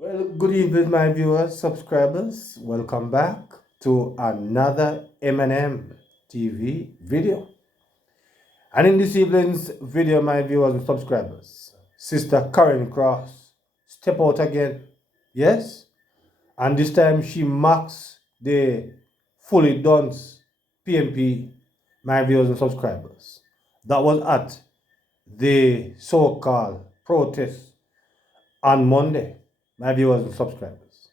Well, good evening, my viewers, subscribers. Welcome back to another M&M TV video. And in this evening's video, my viewers and subscribers, Sister Karen Cross step out again. Yes? And this time she marks the fully dunce PNP, my viewers and subscribers. That was at the so-called protest on Monday, my viewers and subscribers.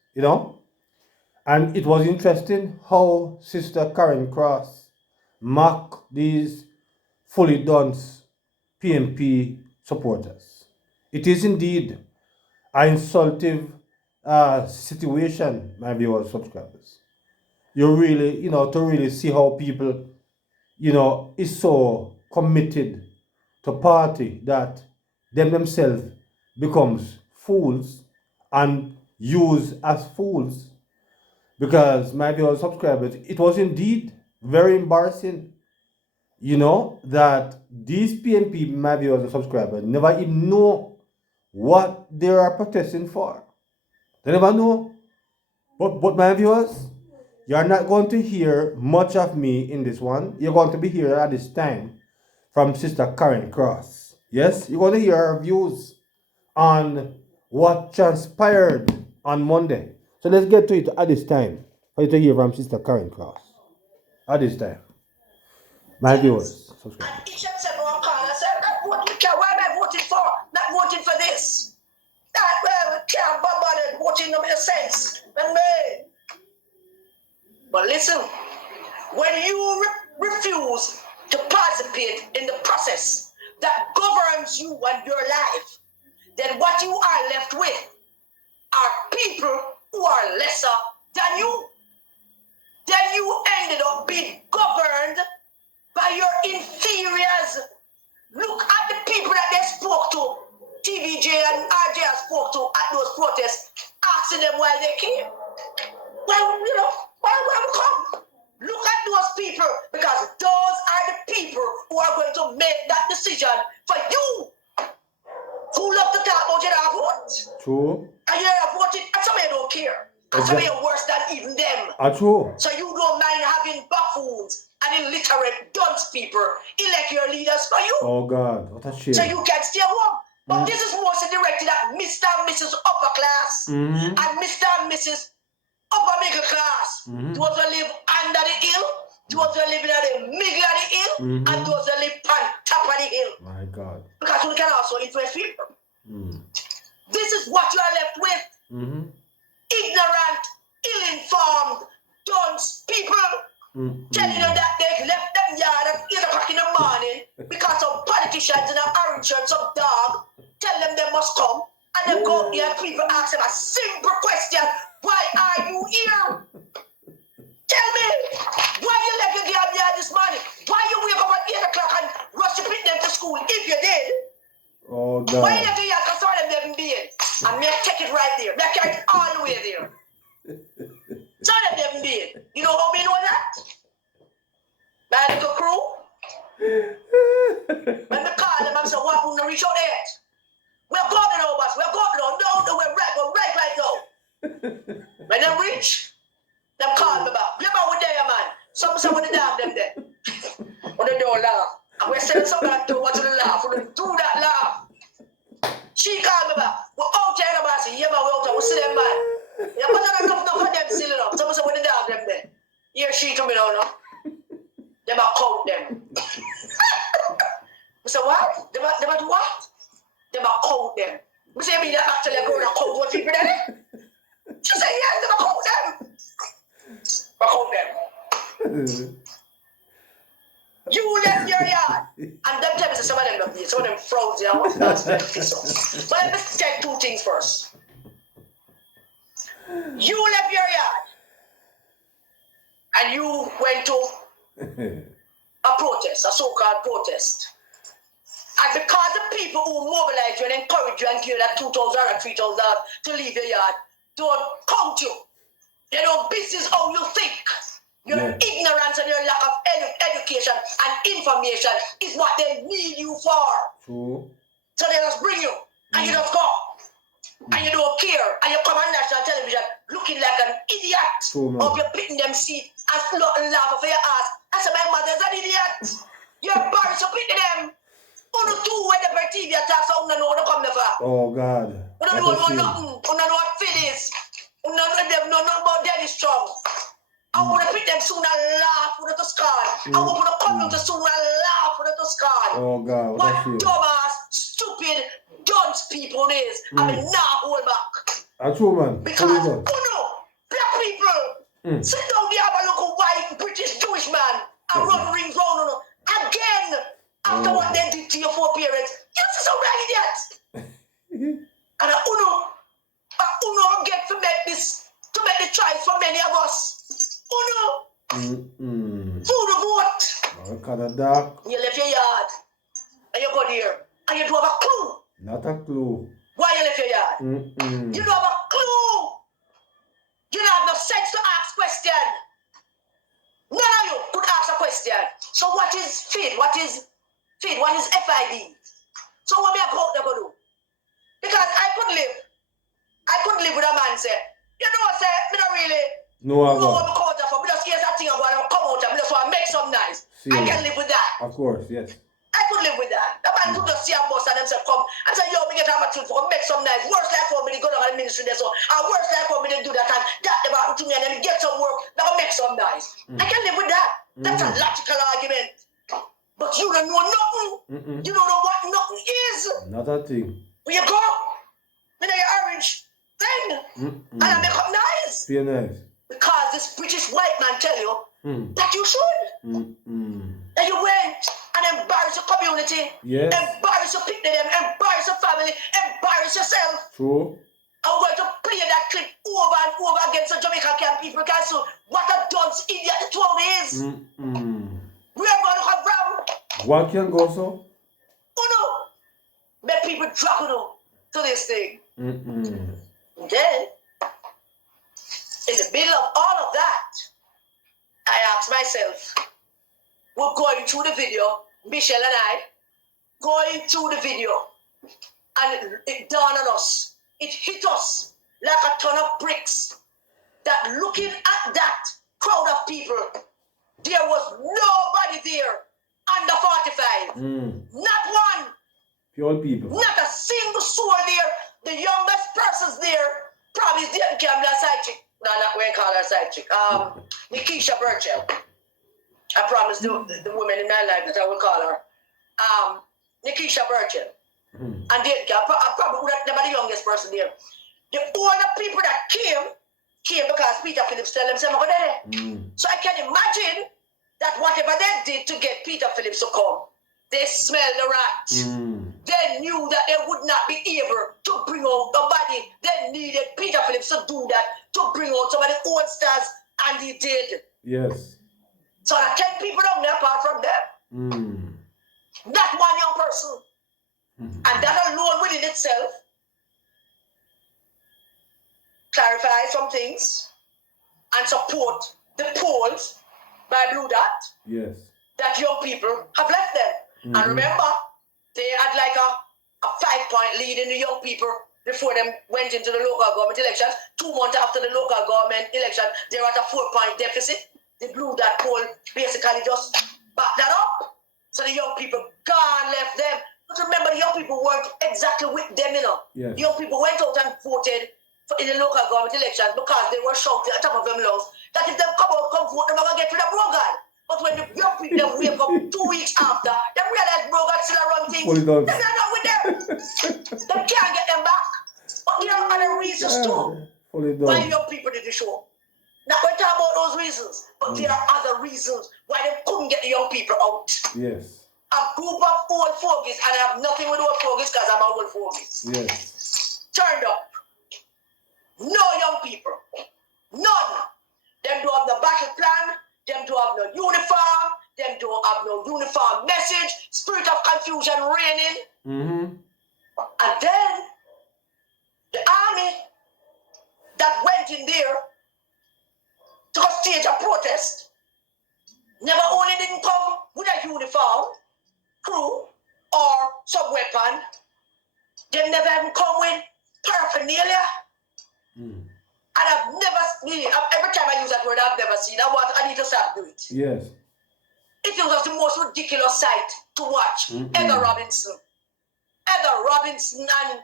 And it was interesting how Sister Karen Cross mocked these fully done PNP supporters. It is indeed an insultive situation, my viewers and subscribers. You really, to really see how people, is so committed to party that them themselves becomes fools and used as fools. Because my viewers subscribers, it was indeed very embarrassing, that these PNP, my viewers and subscribers, never even know what they are protesting for. They never know. But my viewers, you are not going to hear much of me in this one. You're going to be here at this time from Sister Karen Cross. Yes, you're going to hear her views on what transpired on Monday. So let's get to it at this time for you to hear from Sister Karen Cross. At this time. My viewers, subscribe. And each and every one call and say, why am I voting for? Not voting for this. That well, can't bother voting no make sense. But listen, when you refuse to participate in the process that governs you and your life, then what you are left with are people who are lesser than you. Then you ended up being governed by your inferiors. Look at the people that they spoke to, TVJ and RJ spoke to at those protests, asking them why they came. Well, why we come? Look at those people, because those are the people who are going to make that decision for you. Who love to talk about your vote? True. And you're voting, and some of you don't care. And some of you are worse than even them. True. So you don't mind having buffoons and illiterate dunce people elect your leaders for you. Oh God, what a shame. So you can stay home. But this is mostly directed at Mr. and Mrs. Upper Class and Mr. and Mrs. Upper Middle Class. Those who live under the hill, those who live in the middle of the hill, and those who live on top of the hill. My God. Because we can also influence people. This is what you are left with. Ignorant, ill-informed, dunce people telling you that they've left them yard at 8 o'clock in the morning because some politicians in an orange shirt, some dog, tell them they must come, and then go up there and people ask them a simple question: why are you here? Tell me, why you left your damn yard this morning? Why you wake up at 8 o'clock and rush to pick them to school if you did? Oh God. Why you left your yard? Because some of them didn't be in. And me take it right there. Me carry it all the way there. Some of them didn't be in. You know how we know that? My little crew. When we call them and say, why wouldn't you reach out there? We're going now, boss. We're going now. No, we're right now. When they reach, them call me back. You know what they are, man. Some say when they damn them there. When they don't laugh. And we're saying something that do want to laugh. When they do that laugh. She called me back. We're out here, boss. Yeah, man, we're out here. We see them, man. Yeah, but I don't know for them still enough. Some say when they damn them there. Here she to me now, no? Them a count them. I said, what? Them a do what? Them a count them. I say, me that actually go to count what people there? She said, yes, them a count them. I count them. You left your yard. And them tell me some of them love you. Some of them frowns and what's that? But let me tell you two things first. You left your yard. And you went to a protest, a so-called protest. And because the people who mobilize you and encourage you and give you that $2,000 or $3,000 to leave your yard don't count you. They don't business how you think. Your ignorance and your lack of education and information is what they need you for. True. So they just bring you and you just go. and you don't care, and you come on national television looking like an idiot, or you're picking them seat and laugh for your ass. I said, my mother's an idiot. You're embarrassed to pick them. Uno two when the TV attacks, so uno know come never. Oh God. Uno know nothing. Uno know what Phillies. Uno know them know nothing about Dennis Strong. I want to pick them soon and laugh with the scar. I want to come out soon and laugh with the scar. Oh God. What dumbass, stupid, dunce people is. I mean, now hold back. That's true, man. Because uno, black people, sit down there and look a white British Jewish man and run rings round uno again. After what they did to your four parents, you see some idiots. And uno get to make the choice for many of us. Uno, who to vote? What kind of dark? You left your yard and you go there and you don't have a clue. Not a clue. Why you left your yard? You don't have a clue. You don't have enough sense to ask question. None of you could ask a question. So what is FID? What is FID? What is FID? So what me I go to do? Because I couldn't live with a man say, you know what say, me don't really know what I'm called for. Me just hear something I'm going to come out and me just want to make some nice. I can live with that. Of course, yes. I could live with that. The man could just see a bus and them say, come and say, yo, me get a tune for make some nice. Worst life for me to go down the ministry there, so and worst life for me to do that and that about to me and then get some work, now make some nice. I can live with that. That's a logical argument. But you don't know nothing. You don't know what nothing is. Not a thing. When you go, you know your orange thing, and I make up nice. Be nice. Because this British white man tell you that you should. That you went and embarrass your community, embarrass your people, embarrass your family, embarrass yourself. True. I'm going to play that clip over and over again so Jamaican people can see what a dunce idiot the world is. We are going to come from. What can go so? Oh no. Make people drag to this thing. Then, in the middle of all of that, I asked myself, we're going through the video, Michelle and I, going through the video, and it dawned on us, it hit us like a ton of bricks, that looking at that crowd of people, there was nobody there under 45. Not one. Pure people. Not a single soul there. The youngest person's there. Probably is the Gambler side chick. No, not we call her side chick. Nikisha Burchell. I promised the woman in my life that I will call her. Nikisha Burchell. And I probably would have never the youngest person there. The older people that came because Peter Phillips tell them something there. So I can imagine that whatever they did to get Peter Phillips to come, they smelled the rat. They knew that they would not be able to bring out the body. They needed Peter Phillips to do that, to bring out some of the old stars, and he did. Yes. So there are 10 people down there apart from them. Not one young person. And that alone within itself clarifies some things and support the polls by Blue Dot. Yes. That young people have left them. And remember, they had like a 5-point lead in the young people before them went into the local government elections. 2 months after the local government election, they were at a 4-point deficit. The Blue Dot poll basically just backed that up. So the young people gone, left them. But remember, the young people weren't exactly with them, you know. Yes. The young people went out and voted in the local government elections because they were shouting at the top of them lungs that if them come out, come vote, they're going to get rid of Brogan. But when the young people wake up 2 weeks after, they realize Brogan still run things. They're not with them. They can't get them back. But there are other reasons too why young people did the show. Now we're talking about those reasons, but there are other reasons why they couldn't get the young people out. Yes. A group of old fogies, and I have nothing with old fogies because I'm an old fogies. Yes. Turned up. No young people. None. Them don't have no battle plan. Them don't have no uniform. Them don't have no uniform message. Spirit of confusion reigning. And then the army that went in there to stage a protest never only didn't come with a uniform, crew, or some weapon. They never even come with paraphernalia. Mm. And I've never seen, every time I use that word, I've never seen. I need to stop doing it. Yes. It was the most ridiculous sight to watch. Edgar Robinson and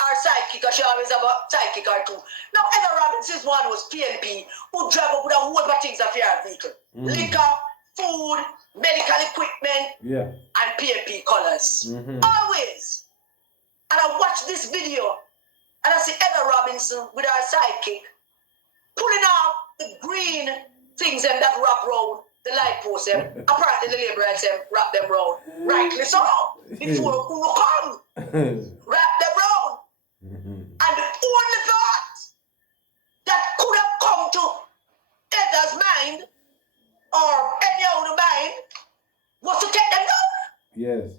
our sidekick, because she always have a sidekick or two. Now, Edgar Robinson's one was PNP, who drive up with a whole bunch of things of your vehicle. Liquor, food, medical equipment, and PNP colors. Always. And I watched this video, and I see Edgar Robinson with our sidekick pulling out the green things and that wrap round the light post them. Apparently the laborers them wrap them round. Rightly so. Before who come. Wrap them round. And the only thought that could have come to Edgar's mind or any other mind was to take them down. Yes.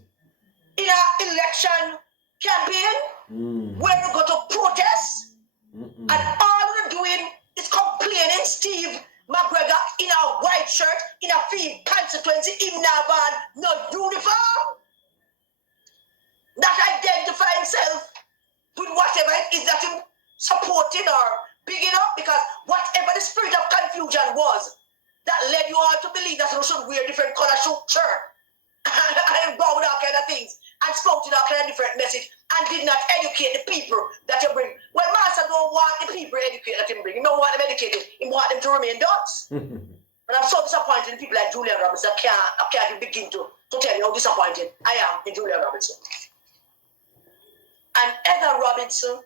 In an election campaign where you go to protest and all we're doing is complaining Steve McGregor in a white shirt, in a field constituency, in Navan, no uniform, not identify himself with whatever it is that him supporting or bigging up, because whatever the spirit of confusion was that led you all to believe that you should wear different color shirt and bow with all kind of things and spouting all kind of different message and did not educate the people that you bring. Well, Master don't want the people educated that him bring. He don't want them educated. He want them to remain dunce. And I'm so disappointed in people like Julian Robinson. I can't even begin to tell you how disappointed I am in Julian Robinson. And Edgar Robinson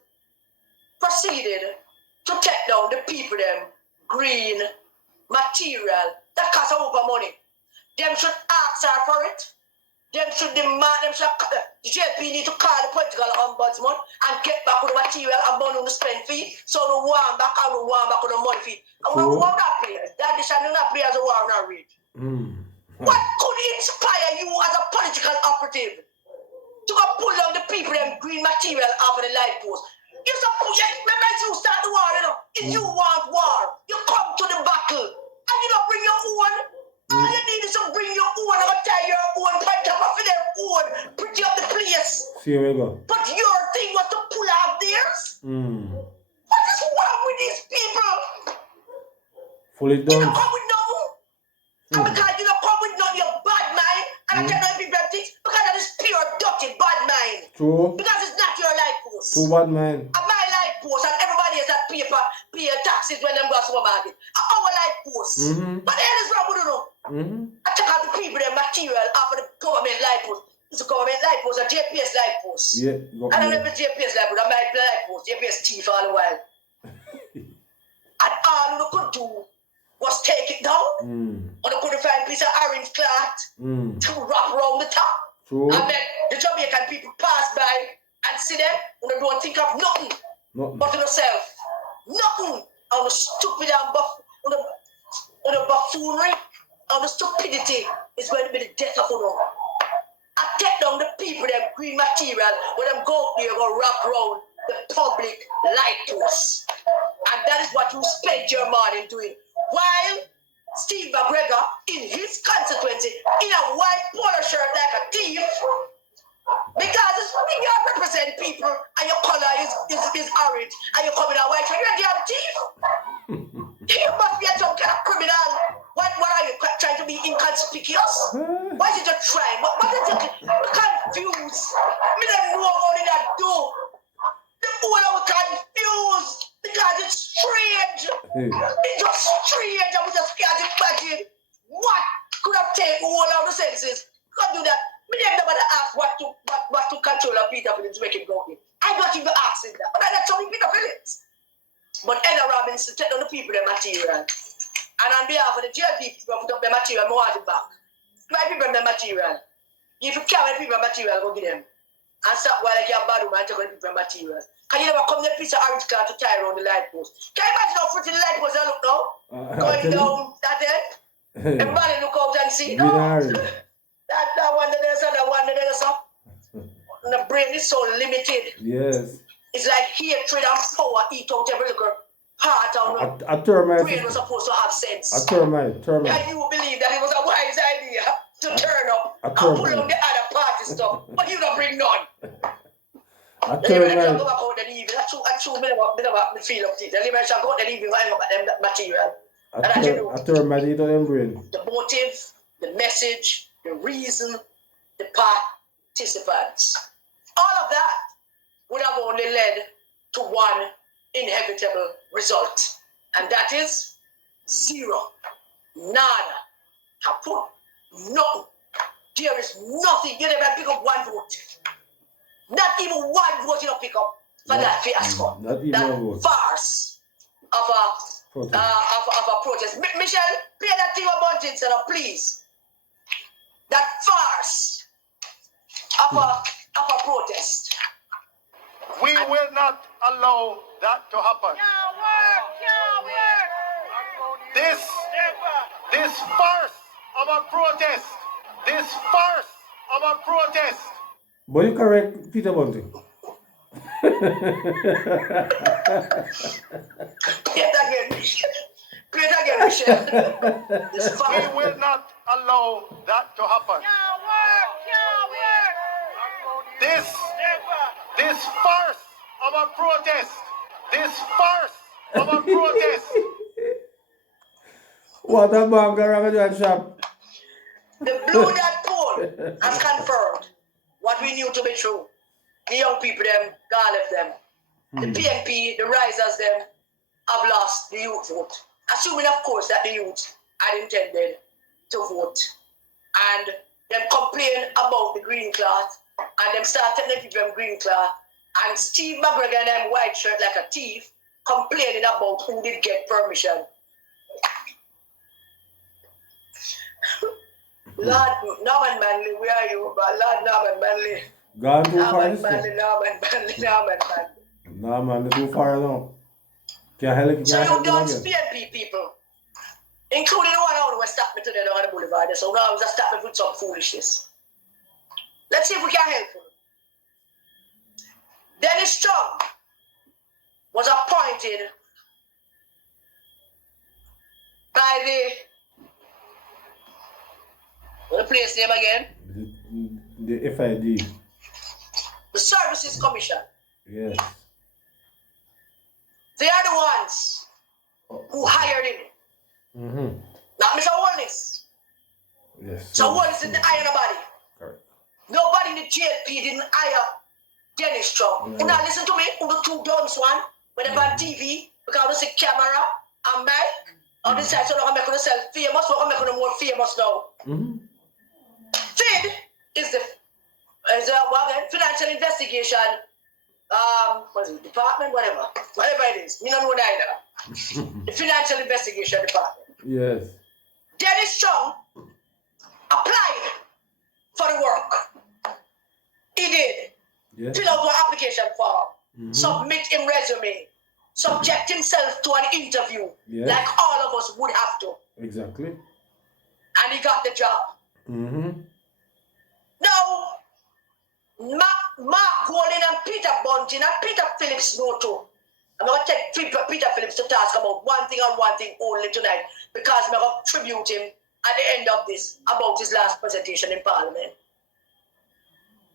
proceeded to take down the people them green material that cost over money. Them should ask her for it. Them should demand, the JP need to call the political ombudsman and get back with the material and money on the spend fee. So the one back and the one back on the money fee. And we want that players. That they shall not play as a war not read. What could inspire you as a political operative to go pull down the people and green material off of the light post? Remember you start the war, you know. If you want war, you come to the battle and you don't bring your own. All you need is to bring your own or tie your own, put up for their own, pretty up the place. See where we go. But your thing was to pull out theirs. What is wrong with these people? Fully done. You don't come with nothing. And because you don't come with none, your bad mind. And I tell you people things because that is pure, dirty, bad mind. True. Because it's not your light post. Too bad mind. And my light post and everybody else that pay taxes when them go to supermarket. And our light post. What the hell is wrong with you? I check out the people, their material after the government light post. It's a government light post, a JPS light post. Yeah. And I don't know JPS light post, I might light post, JPS thief all the while. And all we could do was take it down. Or they couldn't find a piece of orange cloth to wrap around the top. True. And then the Jamaican people pass by and see them and they don't think of nothing but to themselves. Nothing on the stupid and on the buffoonery. And the stupidity is going to be the death of you. I take down the people, them green material, when them go there, go wrap around the public light posts. And that is what you spend your money doing. While Steve McGregor, in his constituency, in a white polo shirt like a thief, because you represent people and your color is orange, and you come in a white shirt, you're a damn thief. You must be some kind of criminal. What are you trying to be inconspicuous? Why is it a trying? What is it? I'm confused. I don't know what did I do. The whole I was confused because it's strange. It's just strange. I was just scared to imagine what could have taken all of the senses. Can't do that. Me never ask what to control a Peter Phillips make him go in. I'm not even asking that. But I'm not telling Peter Phillips. But Edgar Robinson take down the people their material. And on behalf of the jail people, put up their material, I want it back. My people their material. If you carry people material, go get them. And stop while like you're bad woman and take the people material. Can you never come the piece of orange cloth to tie around the light post? Can you imagine how pretty the light post look now? Going down that end. Everybody look out and see. No. That one that there's that one that there's up. The brain is so limited. Yes. It's like hatred and power eat out every little part of a termite. Brain was supposed to have sense. A termite. And you believe that it was a wise idea to turn up and pull on the other party stuff, but you don't bring none. I The turn liberation right. go back out the evening. That's true. Me feel up to the liberation go out the evening. I about them material. And that you know. I turn my to them brain. The motive, the message, the reason, the participants. All of that would have only led to one inevitable result. And that is zero. Nada. Happen. Nothing. There is nothing. You never pick up one vote. Not even one vote you don't pick up for that fiasco. Not even that a vote. farce of a protest. Michelle, play that thing about it, please. That farce of a protest. We will not allow that to happen. This farce of a protest. This farce of a protest. But you correct Peter Bunting. Play it again, Michelle. This We farce. will not allow that to happen. This farce of a protest. This farce of a protest. What a bomb garage shop. The Blue Dot poll has confirmed what we knew to be true. The young people, them, God left them. The PNP, the risers, them, have lost the youth vote. Assuming, of course, that the youth had intended to vote. And them complain about the green cloth, and them start telling people them green cloth, and Steve McGregor and them white shirt like a thief, complaining about who did get permission. Lord Norman Manley, where are you? Lord Norman Manley. Gone too far. Norman Manley. Nah, man, they're too far now. Can't help So you them dunce again. PNP people, including the one who stopped me today on the boulevard, so now I was stop me with some foolishness. Let's see if we can help him. Dennis Strong was appointed by the place name again? The FID. The Services Commission. Yes. They are the ones who hired him. Mm-hmm. Not Mr. Wallace. Yes. So Wallace didn't hire nobody. Correct. Nobody in the JP didn't hire Dennis Strong. Yeah. You now listen to me, who the two dunce one, when they're on TV, because they say camera and mic, on this side, so they're making themselves famous, we're making them more famous now. Mm-hmm. FID is the financial investigation, what is it, department, whatever it is. We don't know either. The financial investigation department. Yes. Dennis Strong applied for the work. He did. Yes. Fill out an application form. Mm-hmm. Submit his resume. Subject himself to an interview. Yes. Like all of us would have to. Exactly. And he got the job. Mm-hmm. Now, Mark Golding and Peter Bunting and Peter Phillips know too. I'm going to take Peter Phillips to task about one thing and one thing only tonight, because I'm going to tribute him at the end of this about his last presentation in Parliament.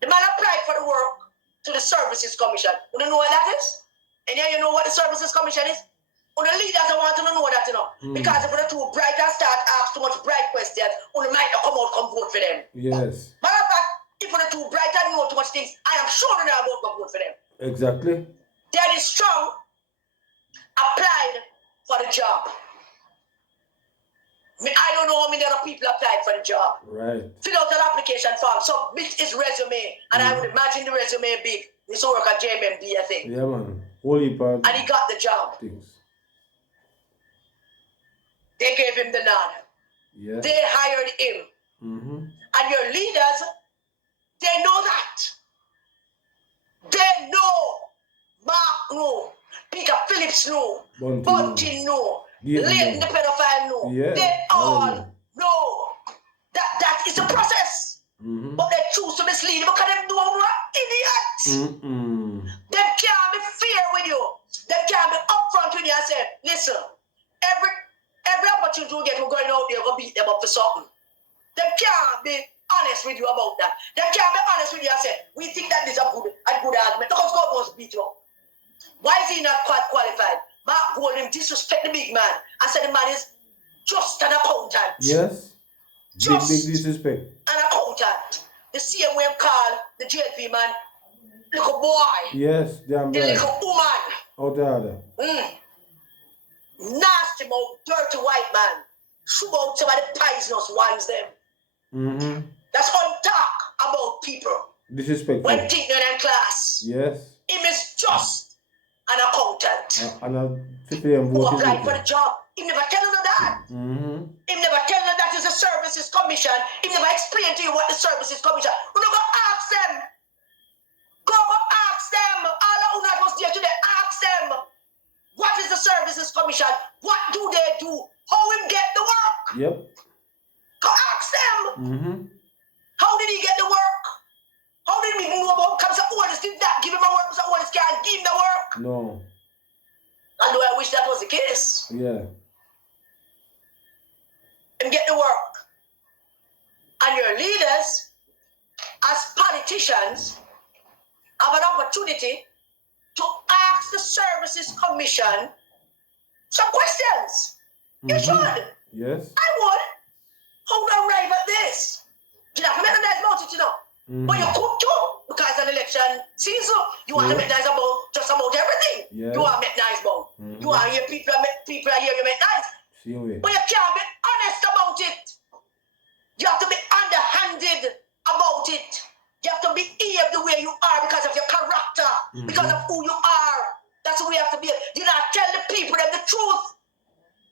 The man applied for the work to the Services Commission. You don't know what that is? And yeah, you know what the Services Commission is? The leaders don't want to know that, you know. Because if they're too bright and start ask too much bright questions, they might not come out come vote for them. Yes. Matter of fact, if they're too bright and know too much things, I am sure they're not going to vote for them. Exactly. Dennis Strong applied for the job. I don't know how many other people applied for the job. Right. Fill out an application form, submit his resume, and I would imagine the resume big. This will work at JMMB, I think. Yeah, man. Holy part. And he got the job. Things. They gave him the nod. Yeah. They hired him. Mm-hmm. And your leaders, they know that. They know. Mark know. Peter Phillips know. Bunting know. Leighton the pedophile know. Yeah. They all know that is the process. Mm-hmm. But they choose to mislead you because they know what idiots. Mm-mm. They can't be fair with you. They can't be upfront with you and say, listen, every opportunity we get, we're going out there, we're going to beat them up for something. They can't be honest with you about that. They can't be honest with you and say, we think that this is a good argument. Look how God must beat you up. Why is he not quite qualified? Mark Gold him disrespect the big man and said the man is just an accountant. Yes. Just Big disrespect. an accountant. The same way him call the JLP man little boy. Yes, damn The right. little woman. Out the other. Nasty mouth, dirty white man. Shoot out some of the poisonous ones them. Mm-hmm. That's on talk about people. Disrespectful. When thinking in class. Yes. Him is just an accountant. And a 50 and Who vote is applied for okay. the job. He never tell you that. Mm-hmm. He never tell you that is a services commission. He never explain to you what the services commission. You go ask them. Go ask them. All of that was there today. Ask them. What is the services commission? What do they do? How him get the work? Yep. Go ask them. Mm-hmm. How did he get the work? How did he know about comes to orders? Did that give him a work? So orders can't give him the work? No. Although I wish that was the case. Yeah. And get the work. And your leaders, as politicians, have an opportunity to ask the Services Commission some questions. You should. Yes. I would. How do I arrive at this? You have to make a nice about it, you know. But you could too, because an election season, you want to make nice about just about everything. Yes. You want to make nice about. You want to hear people hear you make nice. Same way. But you can't be honest about it. You have to be underhanded about it. You have to behave the way you are because of your character, because of who you are. That's the way you have to be. You not tell the people them the truth.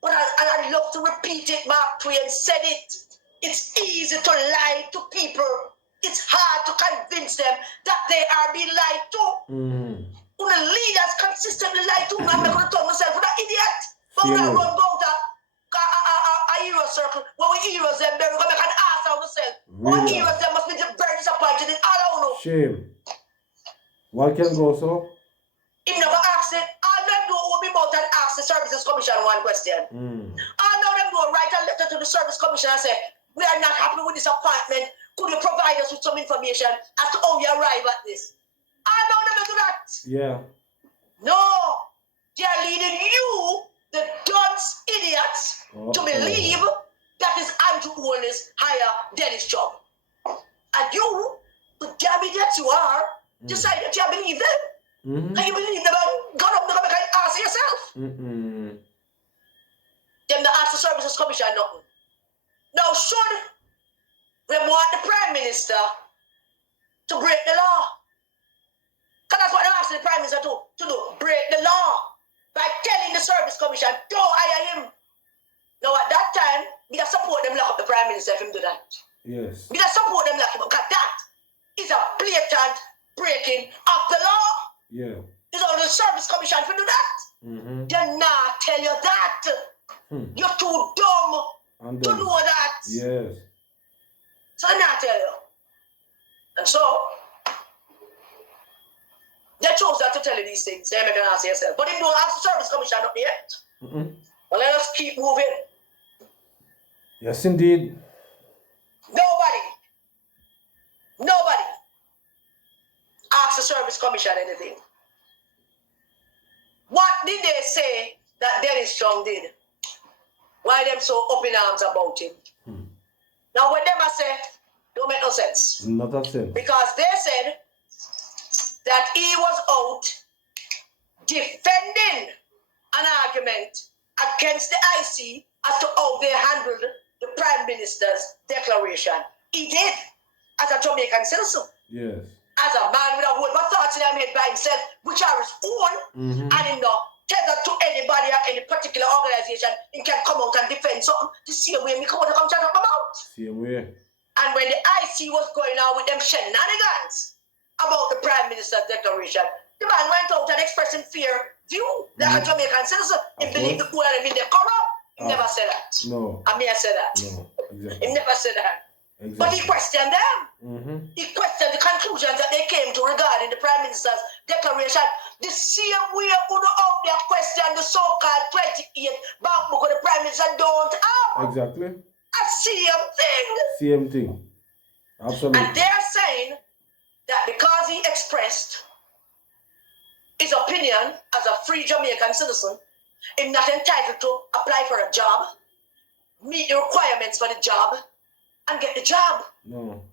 But I love to repeat it. Mark Twain said it. It's easy to lie to people. It's hard to convince them that they are being lied to. When the leaders consistently lie to me, I'm not going to turn myself for that idiot. But when I run go to a hero circle, when we heroes them, they're going to make an ass out of themselves. When heroes them must be very disappointed in all I don't know. Shame. Why can't go so? If never ask it, all them do will be out and ask the Services Commission one question. All now them do write a letter to the Service Commission and say, we are not happy with this appointment. Could you provide us with some information as to how you arrive at this? All now them do that. Yeah. No, they are leading you, the dunce idiots, to believe that is Andrew Holness higher than his job. And you, the damn idiots you are, decide that you believe them. And you believe them and God up there and ask yourself. Them not ask the Services Commission nothing. Now should they want the Prime Minister to break the law? Because that's what they're asking the Prime Minister to do, break the law by telling the Service Commission, don't hire him. Now at that time, we just support them lock up the Prime Minister if him do that. Yes. We just support them lock him up because that is a blatant breaking of the law. Yeah. It's only the Service Commission to do that. They not tell you that. You're too dumb to know that. Yes. So they not tell you. And so, they chose not to tell you these things. They make an answer yourself. But if you don't ask the Service Commission up yet, well, let us keep moving. Yes, indeed. Nobody asked the Service Commission anything. What did they say that Dennis Strong did? Why them so up in arms about him? Now what them I say don't make no sense. Not a sense. Because they said that he was out defending an argument against the IC as to how they handled the Prime Minister's declaration. He did, as a Jamaican citizen. Yes. As a man with a whole lot of thoughts in his head by himself, which are his own, and him not tethered to anybody or any particular organization, he can come out and defend something the same way me come out and come chat up about. Same way. And when the IC was going out with them shenanigans about the Prime Minister's declaration, the man went out and expressed in fear view that a Jamaican citizen, he believed the poor and they corrupt. He never said that. No. I mean, I said that. No, exactly. He never said that. Exactly. But he questioned them. He questioned the conclusions that they came to regarding the Prime Minister's declaration. The same way who out there question the so-called 28 bank book of the Prime Minister don't have. Exactly. A same thing. Same thing. Absolutely. And they're saying that because he expressed his opinion as a free Jamaican citizen, he's not entitled to apply for a job, meet the requirements for the job, and get the job. No.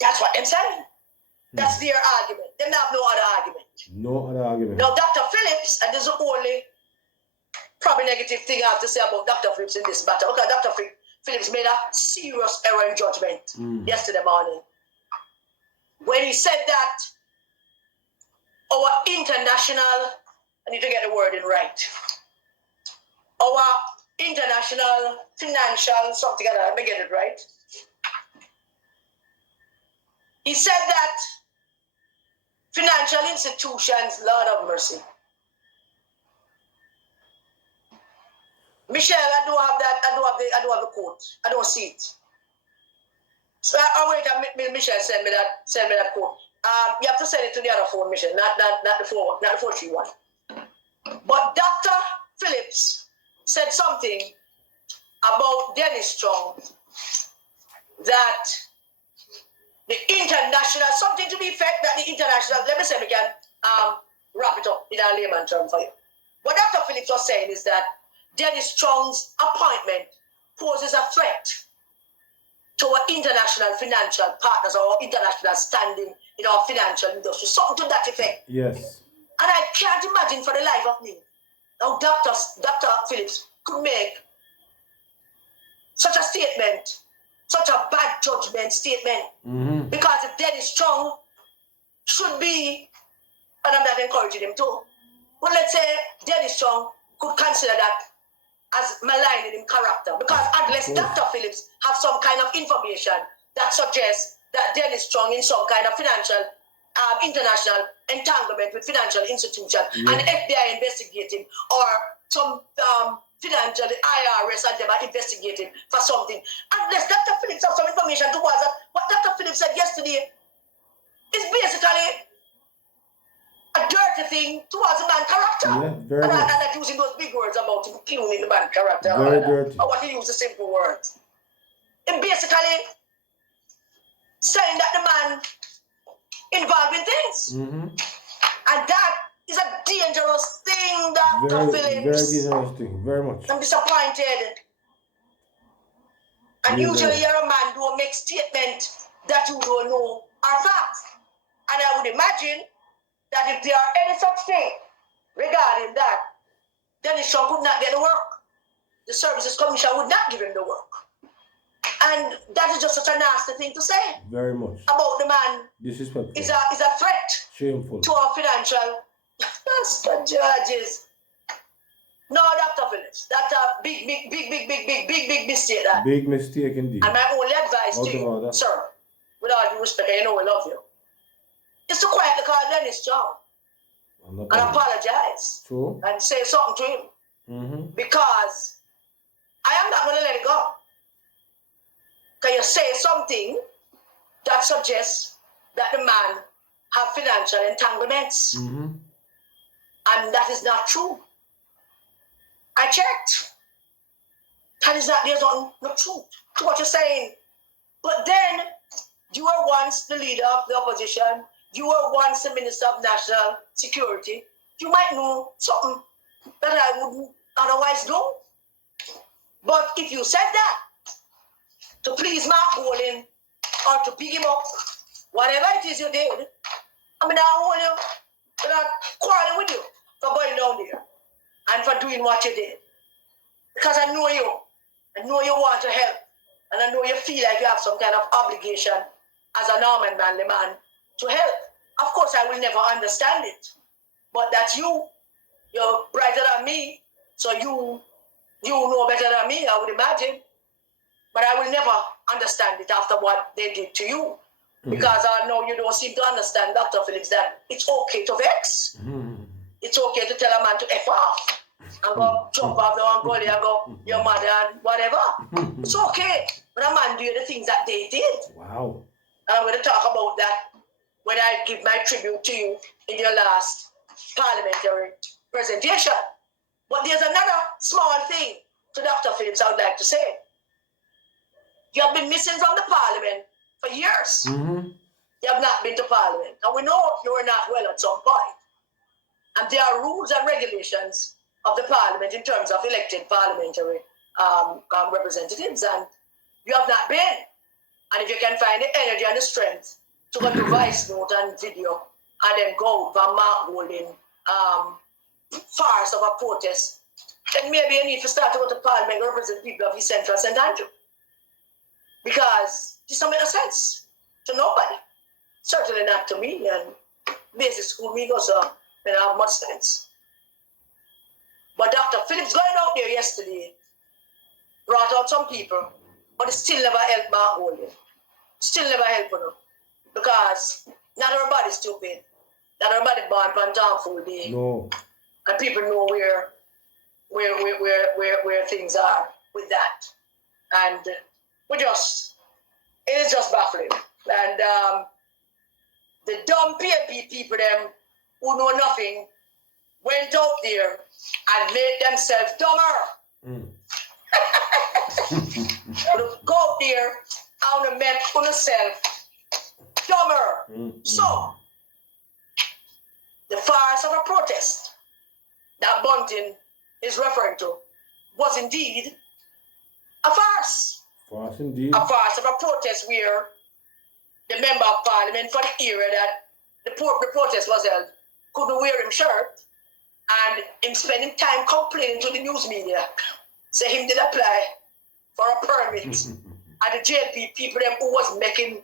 That's what I'm saying. That's their argument. They have no other argument. No other argument. Now, Dr. Phillips, and this is the only probably negative thing I have to say about Dr. Phillips in this matter, because Dr. Phillips made a serious error in judgment yesterday morning when he said that our international, I need to get the wording right, our international financial something like that, let me get it right. He said that financial institutions, Lord of mercy. Michelle, I don't have that. I don't have the quote. I don't see it. So I'll wait and Michelle send me that quote. You have to send it to the other phone, Michelle, not the 431. But Dr. Phillips said something about Dennis Strong that the international, something to the effect that the international, let me say we can wrap it up in a layman term for you. What Dr. Phillips was saying is that Dennis Strong's appointment poses a threat to our international financial partners or international standing in our financial industry, something to that effect. Yes. And I can't imagine for the life of me how Dr. Phillips could make such a statement, such a bad judgment statement. Because if Dennis Strong should be, and I'm not encouraging him to, but let's say Dennis Strong could consider that as maligning in character. Because unless Dr. Phillips have some kind of information that suggests that Dennis Strong in some kind of financial, international entanglement with financial institution, and FBI investigating, or some financial IRS and them are investigating for something. Unless Dr. Phillips have some information towards that, what Dr. Phillips said yesterday is basically a dirty thing towards a man's character. Yeah, very and much. I'm not using those big words about him cleaning the man's character. Very dirty. I want to use the simple words. And basically saying that the man involved in things. And that is a dangerous thing, Dr. Phillips. Very dangerous thing. Very much. I'm disappointed. And usually you're a man who make statements that you don't know are facts. And I would imagine that if there are any such thing regarding that, Dennis Strong could not get the work. The Services Commission would not give him the work. And that is just such a nasty thing to say. Very much. About the man. Disrespectful. Is a threat. Shameful. To our financial judges. No, Dr. Phillips. That's a big mistake. That. Big mistake indeed. And my only advice to you, sir, with all due respect, you know we love you, is to quietly call Dennis Strong and apologize. True. And say something to him. Because I am not going to let it go. Can you say something that suggests that the man have financial entanglements? And that is not true. I checked. That is not, there's no truth to what you're saying. But then, you were once the leader of the opposition. You were once the Minister of National Security. You might know something that I wouldn't otherwise know. But if you said that to please Mark Bolin or to pick him up, whatever it is you did, I mean, I hold you, I'm not quarreling with you for going down there and for doing what you did. Because I know you. I know you want to help. And I know you feel like you have some kind of obligation as a Norman manly man to help. Of course, I will never understand it. But that's you. You're brighter than me. So you know better than me, I would imagine. But I will never understand it after what they did to you. Because I know you don't seem to understand, Dr. Phillips, that it's okay to vex. It's okay to tell a man to F off. And go jump off the Mongolia and go, your mother and whatever. It's okay. But a man do the things that they did. Wow. And I'm going to talk about that when I give my tribute to you in your last parliamentary presentation. But there's another small thing to Dr. Phillips I would like to say. You have been missing from the parliament for years. Mm-hmm. You have not been to Parliament. And we know you were not well at some point. And there are rules and regulations of the Parliament in terms of elected parliamentary representatives, and you have not been. And if you can find the energy and the strength to go to voice note and video and then go for Mark Golding farce of a protest, then maybe you need to start to go to Parliament and represent people of East Central St. Andrew. Because this doesn't make sense to nobody. Certainly not to me, and basic school me go, so they don't have much sense. But Dr. Phillips going out there yesterday brought out some people, but it still never helped Mark Golding. Still never helped them. Because not everybody's stupid. Not everybody born on Tomfool Day. No. And people know where things are with that. And it is just baffling. And the dumb PNP people, them who know nothing, went out there and made themselves dumber. Go out there and make yourself dumber. So, the farce of a protest that Bunting is referring to was indeed a farce. Farce indeed. A farce of a protest where the member of Parliament for the era that the protest was held couldn't wear him shirt, and him spending time complaining to the news media, say him did apply for a permit, and the JP people them who was making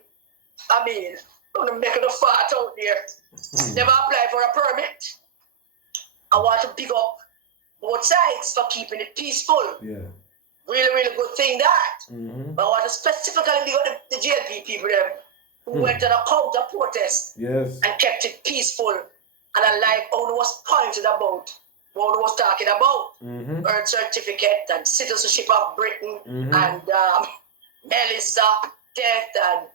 a fart out there, never apply for a permit. I want to pick up both sides for keeping it peaceful. Yeah. Really, really good thing that. But I want to specifically pick up the JP people them who went on a counter protest and kept it peaceful. And I like how it was pointed about, what it was talking about, birth certificate and citizenship of Britain, and Melissa death, and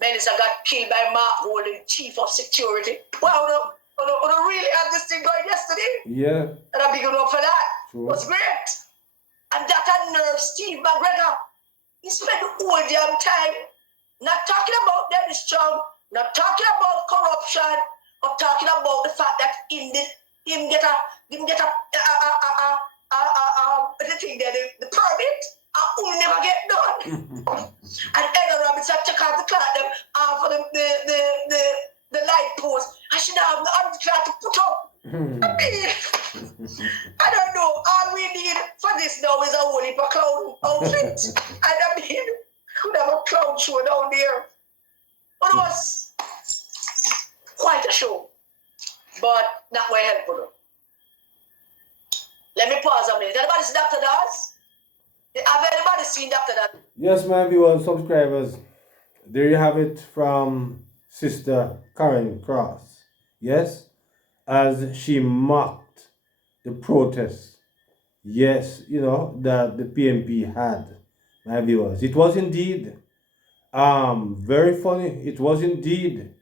Melissa got killed by Mark Golding, chief of security. Wow, we really had this thing going yesterday. Yeah. And I'm big up for that. Sure. It was great. And that unnerved Steve McGregor. He spent the whole damn time not talking about Dennis Strong, not talking about corruption, or talking about the fact that him get a the thing that the permit will never get done. And Ella Roberts had to cut the clock them for the light post. I should have the orange clock to put up. I mean, I don't know. All we need for this now is a whole heap of clown outfit. And I mean, could have a clown show down there. But it was quite a show. But not very helpful. Let me pause a minute. Anybody see Dr. Daz? Have anybody seen Dr. Daz? Yes, my viewers, subscribers. There you have it from Sister Karen Cross. Yes, as she mocked the protest. Yes, that the PNP had, my viewers. It was indeed very funny. It was indeed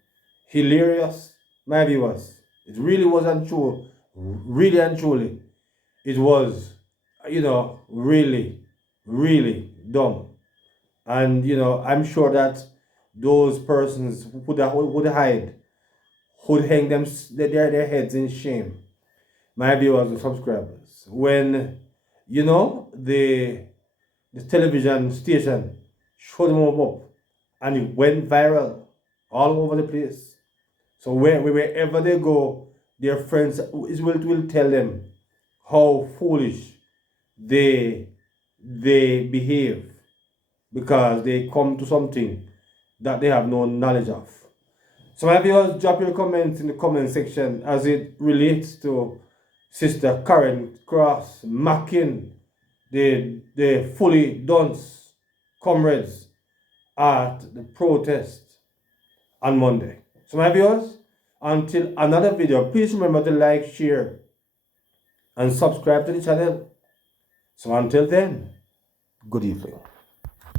hilarious, my viewers. It really wasn't true. Really and truly. It was, really, really dumb. And, I'm sure that those persons would hide, would hang their heads in shame, my viewers and subscribers. When, the television station showed them up and it went viral all over the place. So wherever they go, their friends will tell them how foolish they behave because they come to something that they have no knowledge of. So my viewers, drop your comments in the comment section as it relates to Sister Karen Cross mocking the fully dunce comrades at the protest on Monday. So my viewers, until another video, please remember to like, share, and subscribe to the channel. So until then, good evening.